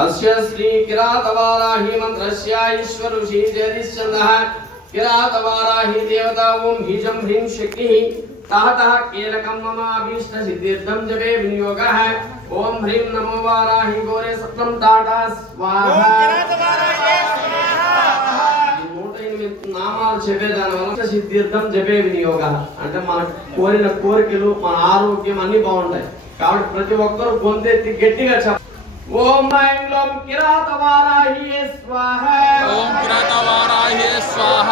अस्य श्री किरातवाराही मंत्रस्य ईश्वर ऋषि जयदिश्चंदः किरातवाराही देवता ओम ह्रीं ह्रीं शक्तिः तहतः केलकं मम अभीष्ट सिद्धिर्धम जपे विनियोगः ओम ह्रीं नमो वाराही गौरे सप्तम ताटा स्वाहा నామాలు చెప్పేదాని వల్ల సిద్ధిర్థం జపే వినియోగ అంటే మనకు కోరిన కోరికలు మన ఆరోగ్యం అన్ని బాగుంటాయి కాబట్టి ప్రతి ఒక్కరూ గొంతెత్తి గట్టిగా చెప్పాలి ఓం ఐం లోం కిరాతవారాహ్యే స్వాహ ఓం కిరాతవారాహ్యే స్వాహ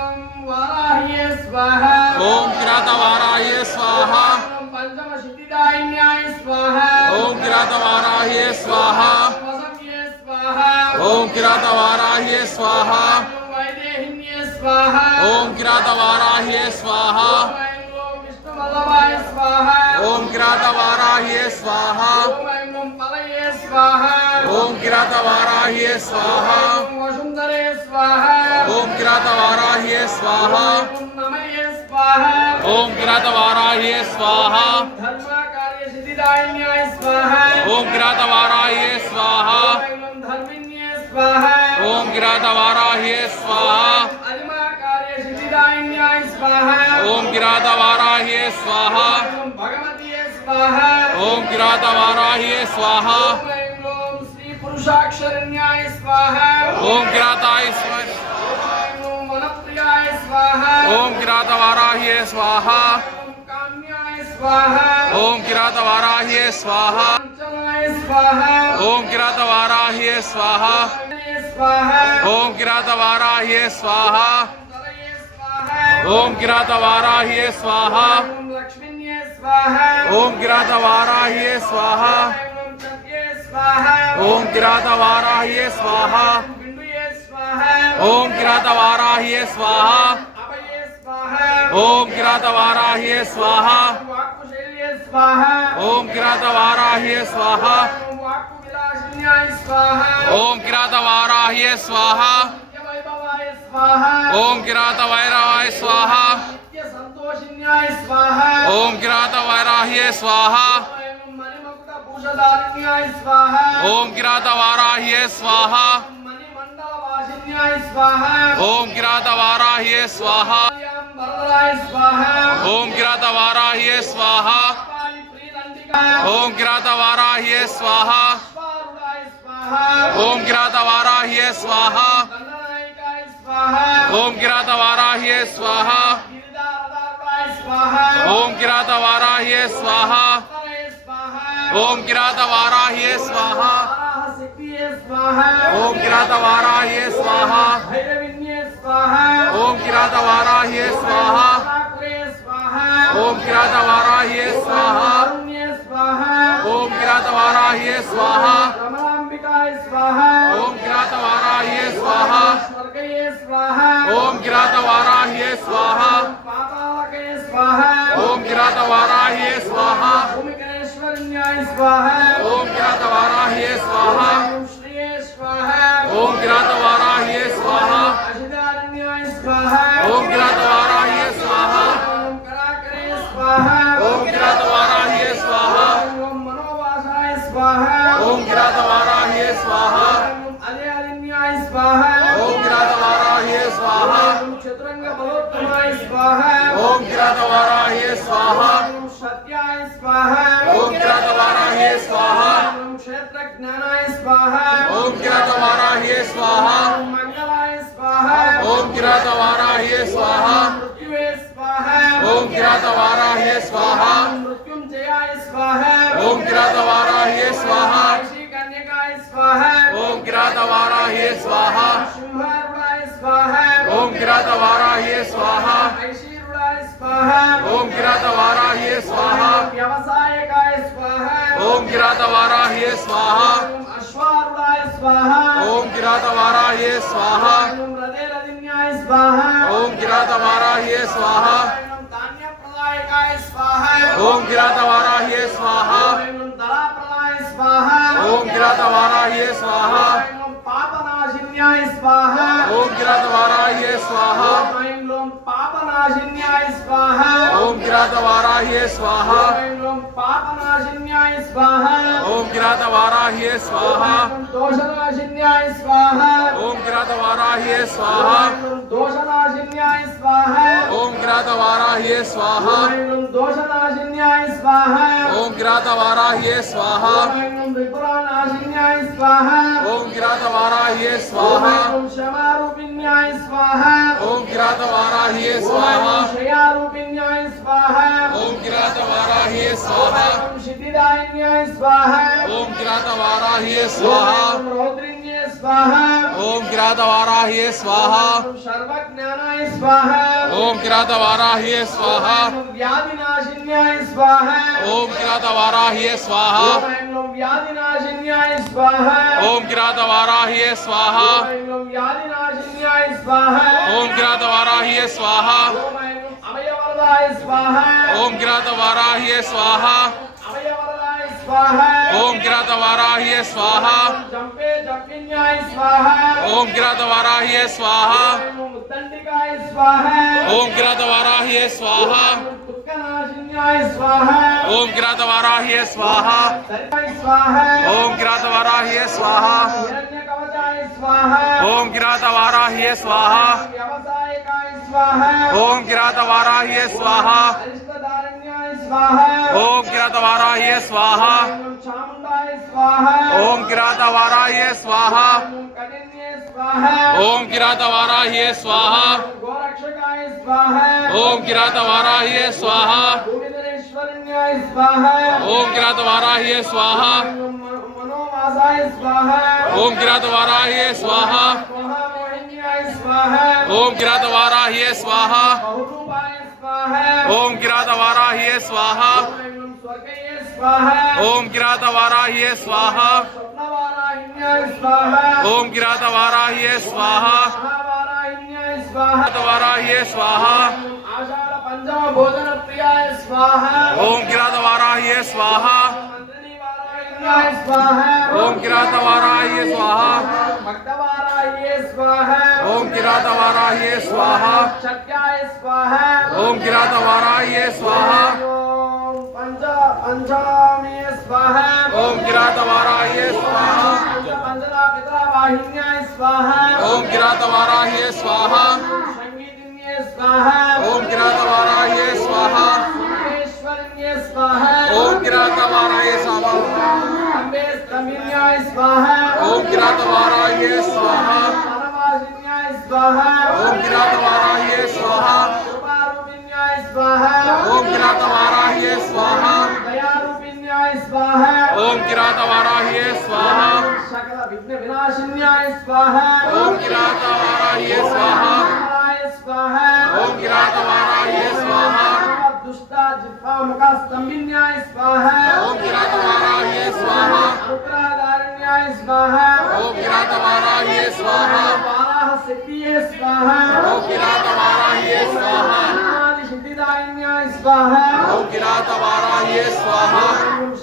ఓం వారాహ్యే స్వాహ ఓం కిరాతవారాహ్యే స్వాహ ఓం పంచమ సిద్ధిదాయిన్యాయ స్వాహ ఓం కిరాతవారాహ్యే స్వాహ వసవ్యే స్వాహ ఓం కిరాతవారాహ్యే స్వాహ వైదేహిన్యే స్వాహ ఓం కిరాతవారాహ్యే స్వాహ ఓం విష్ణువల్లభాయ స్వాహ ఓం కిరాతవారాహ్యే స్వాహ ఓం పలయే స్వాహ ఓం కిరాతవారాహ్యే స్వాహ ఓం వసుంధరే స్వాహ ఓం కిరాతవారాహ్యే స్వాహ ఓం నమయే స్వాహ ఓం కిరాతవారాహ్యే స్వాహ ధర్మ కార్య సిద్ధిదాయిన్యాయ స్వాహ ఓం కిరాతవారాహ్యే స్వాహ ఓం ధర్మిణ్యే స్వాహ ఓం కిరాతవారాహ్యే స్వాహ అదిమ కార్య సిద్ధిదాయిన్యాయ స్వాహ ఓం కిరాతవారాహ్యే స్వాహ ఓం భగవతియే స్వాహ ఓం కిరాతవారాహ్యే స్వాహ ఓం శ్రీ పురుషాక్షరణ్యాయ స్వాహ ఓం కిరాతాయ స్వాహ ఓం వనప్రియాయ స్వాహ ఓం కిరాతవారాహ్యే స్వాహ ఓం కామ్యాయ స్వాహ ఓం కిరాతవారాహ్యే స్వాహ పంచమాయ స్వాహ ఓం కిరాతవారాహ్యే స్వాహ స్వాహ ఓం కిరాతవారాహ్యే స్వాహ తరయే స్వాహ ఓం కిరాతవారాహ్యే స్వాహ ఓం లక్ష్మీన్యే స్వాహ ఓం కిరాతవారాహ్యే స్వాహ ఓం చత్యే స్వాహ ఓం కిరాతవారాహ్యే స్వాహ బిందుయే స్వాహ ఓం కిరాతవారాహ్యే స్వాహ అభయే స్వాహ ఓం కిరాతవారాహ్యే స్వాహ వాక్కుశైల్యే స్వాహ ఓం కిరాతవారాహ్యే స్వాహ ఓం వాక్కు విలాసిన్యాయ స్వాహ ఓం కిరాతవారాహ్యే స్వాహ నిత్యవైభవాయ స్వాహ ఓం కిరాతవైరాయ స్వాహ నిత్య సంతోషిన్యాయ స్వాహ ఓం కిరాతవైరాహ్యే స్వాహ ఓం మణిమకుట భూషధారిణ్యాయ స్వాహ ఓం కిరాతవారాహ్యే స్వాహ మణిమండల వాసిన్యాయ స్వాహ ఓం కిరాతవారాహ్యే స్వాహ వరదరాయ స్వాహ ఓం కిరాతవారాహ్యే స్వాహ పాపాలి ప్రీదండిక ఓం కిరాతవారాహ్యే స్వాహ స్వారుడాయ స్వాహ ఓం కిరాతవారాహ్యే స్వాహ దండనాయకాయ స్వాహ ఓం కిరాతవారాహ్యే స్వాహ గిరిదారదారుడాయ స్వాహ ఓం కిరాతవారాహ్యే స్వాహ హరయ స్వాహ ఓం కిరాతవారాహ్యే స్వాహ వరాహ శక్తియే స్వాహ ఓం కిరాతవారాహ్యే స్వాహ భైరవిన్యే స్వాహ ఓం కిరాతవారాహ్యే స్వాహ తాకురే స్వాహ ఓం కిరాతవారాహ్యే స్వాహ కారుణ్యే స్వాహ ఓం కిరాతవారాహ్యే స్వాహ రమణాంబికాయ స్వాహ ఓం కిరాతవారాహ్యే స్వాహ స్వర్గయే స్వాహ ఓం కిరాతవారాహ్యే స్వాహ పాతాళకయ స్వాహ ఓం కిరాతవారాహ్యే స్వాహ భూమికరేశ్వరిన్యాయ స్వాహ ఓం కిరాతవారాహ్యే స్వాహ ఓం శ్రీయే స్వాహ ఓం కిరాతవారాహ్యే స్వాహ అసిదారణ్యాయ స్వాహ ఓం కిరాతవారాహ్యే స్వాహ ఓం కరాకరే స్వాహ ఓం కిరాతవారాహ్యే స్వాహ ఓం మనోవాసాయ స్వాహ ఓం కిరాతవారాహ్యే స్వాహ ఓం అజయాదిన్యాయ స్వాహ ఓం కిరాతవారాహ్యే స్వాహ ఓం చతురంగ బలోత్తమాయ స్వాహ ఓం కిరాతవారాహ్యే స్వాహ ఓం సత్యాయ స్వాహ ఓం కిరాతవారాహ్యే స్వాహ ఓం క్షేత్ర జ్ఞానాయ స్వాహ ఓం కిరాతవారాహ్యే స్వాహ ఓం మంగళాయ స్వాహ ఓం కిరాతవారాహ్యే స్వాహ మృత్యువే స్వాహ ఓం కిరాతవారాహ్యే స్వాహ ఓం మృత్యుంజయాయ స్వాహ ఓం కిరాతవారాహ్యే స్వాహ శ్రీకన్యకాయ స్వాహ ఓం కిరాతవారాహ్యే స్వాహ సింహారుడాయ స్వాహ ఓం కిరాతవారాహ్యే స్వాహ ఐశీరుడాయ స్వాహ ఓం కిరాతవారాహ్యే స్వాహ వ్యవసాయకాయ స్వాహ ఓం కిరాతవారాహ్యే స్వాహ ఓం అశ్వారుడాయ స్వాహ ఓం కిరాతవారాహ్యే స్వాహ ఓం రదేరదిన్యాయ స్వాహ ఓం కిరాతవారాహ్యే స్వాహ ఓం ధాన్యప్రదాయకాయ స్వాహ ఓం కిరాతవారాహ్యే స్వాహ ఓం ధరాప్రదాయ స్వాహ ఓం కిరాతవారాహ్యే స్వాహ ఓం పాపనాశిన్యాయ స్వాహ ఓం కిరాతవారాహ్యే స్వాహ ఓం పాపన पापनाशिन्याय स्वाहा ओम किरातवाराह्ये स्वाहा ओम पापनाशिन्याय स्वाहा ओम किरातवाराह्ये स्वाहा दोषनाशिन्याय स्वाहा ओम किरातवाराह्ये स्वाहा दोषनाशिन्याय स्वाहा ओम किरातवाराह्ये स्वाहा दोषनाशिन्याय स्वाहा ओम किरातवाराह्ये स्वाहा विपुरानाशिन्याय स्वाहा ओम किरातवाराह्ये स्वाहा क्षमारूपिण्याय स्वाहा ओम किरातवाराह्ये स्वाहा क्षयारूपिण्याय स्वाहा ओम किरातवाराह्ये स्वाहा सिद्धिदायिन्याय स्वाहा ओम किरातवाराह्ये स्वाहा रौद्रिण्ये स्वाहा ओम किरातवाराह्ये स्वाहा सर्वज्ञानाय स्वाहा ओम किरातवाराह्ये स्वाहा व्याधिनाशिन्याय स्वाहा ओम किरातवाराह्ये स्वाहा व्याधिनाशिन्याय स्वाहा ओम किरातवाराह्ये स्वाहा व्याधिनाशिन्याय स्वाहा ओम किरातवाराह्ये स्वाहा अभयवरदाय स्वाहा ओम किरातवाराह्ये स्वाहा अभयवरदाय स्वाहा ओम किरातवाराह्ये स्वाहा जंपे जंपिन्याय स्वाहा ओम किरातवाराह्ये स्वाहा मुद्दंडिकाय स्वाहा ओम किरातवाराह्ये स्वाहा दुःखनाशिन्याय स्वाहा ओम किरातवाराह्ये स्वाहा स्वाहा ओम किरातवाराह्ये स्वाहा हिरण्यकवचाय स्वाहा ओम किरातवाराह्ये स्वाहा व्यवसायिकाय स्वाहा ओम किरातवाराह्ये स्वाहा अरिष्टदारण्याय स्वाहा ओम किरातवाराह्ये स्वाहा चामुंडाय स्वाहा ओम किरातवाराह्ये स्वाहा कठिन्ये स्वाहा ओम किरातवाराह्ये स्वाहा गोरक्षकाय स्वाहा ओम किरातवाराह्ये स्वाहा भूमिधरेश्वरण्याय स्वाहा ओम किरातवाराह्ये स्वाहा मनोवासाय स्वाहा ओम किरातवाराह्ये स्वाहा महामोहिन्याय स्वाहा ओम किरातवाराह्ये स्वाहा बहुरूपाय स्वाहा ओम किरातवाराह्ये स्वाहा स्वर्गये स्वाहा ओम किरातवाराह्ये स्वाहा स्वप्नवाराहिन्याय स्वाहा ओम किरातवाराह्ये स्वाहा महावाराहिन्याय स्वाहा किरातवाराह्ये स्वाहा आषाढ़ पंचम भोजन प्रियाय स्वाहा ओम किरातवाराह्ये स्वाहा मंत्रिणी वाराहिन्याय स्वाहा ओम किरातवाराह्ये स्वाहा भक्तवाराह्ये स्वाहा ओम किरातवाराह्ये स्वाहा शक्याय स्वाहा ओम किरातवाराह्ये स्वाहा पंचामे स्वाहा ओम किरातवाराह्ये स्वाहा पंचला पितरा वाहिन्याय स्वाहा ओम किरातवाराह्ये स्वाहा संगीतिन्ये स्वाहा ओम किरातवाराह्ये स्वाहा ईश्वरन्ये स्वाहा ओम किरातवाराह्ये स्वाहा अम्बे स्तंभिन्याय स्वाहा ओम किरातवाराह्ये स्वाहा परवासिन्याय स्वाहा ओम किरातवाराह्ये स्वाहा कृपारूपिन्याय स्वाहा ओम किरातवाराह्ये स्वाहा दयारूपिन्याय स्वाहा ओम किरातवाराह्ये स्वाहा सकल विघ्न विनाशिन्याय स्वाहा ओम किरातवाराह्ये स्वाहा स्वाहा ओम किरातवाराह्ये स्वाहा दुष्टा जिह्वा मुख स्तंभिन्याय स्वाहा ओम किरातवाराह्ये स्वाहा अनुग्रहदारिण्याय स्वाहा ओम किरातवाराह्ये स्वाहा वाराह सिद्धिये स्वाहा ओम किरातवाराह्ये स्वाहा आदि सिद्धिदायिन्याय स्वाहा ओम किरातवाराह्ये स्वाहा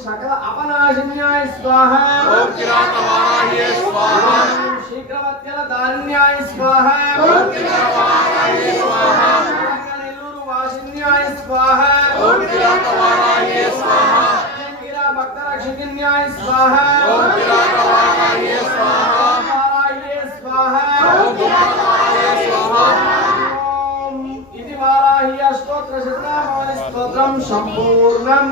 सकल अपनाशिन्याय स्वाहा ओम किरातवाराह्ये स्वाहा शीघ्रवत्यल दारिण्याय स्वाहा ओम किरातवाराह्ये स्वाहा नेल्लूरु वासिन्याय स्वाहा ओम किरातवाराह्ये स्वाहा वीरा भक्तरक्षकिन्याय स्वाहा ओम किरातवाराह्ये स्वाहा वाराह्ये स्वाहा ओम किरातवाराह्ये स्वाहा ओम इति वाराह्य स्तोत्र स्तोत्रम संपूर्णम